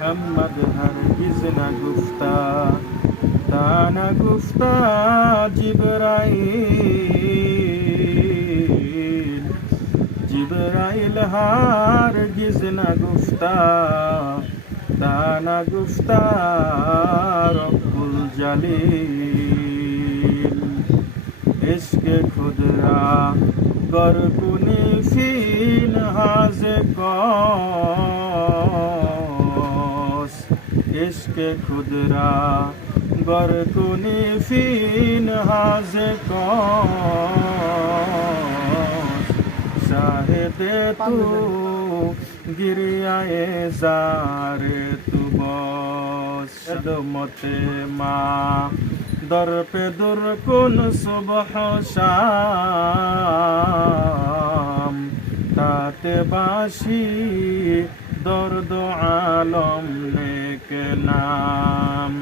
محمد هرگز نگفته تا نگفته جبرائیل هرگز نگفته تا نگفته رب الجلیل عشق خود را گر کنی فی نهاز قوس عشق خود را گر کنی فی نهاز قوس شاهد تو গিরিয়ায়ে জারে তু বস মতে মা দর পে দূর কুন সুবহ শাম তাতে বাসি দর্দ আলম নেক নাম।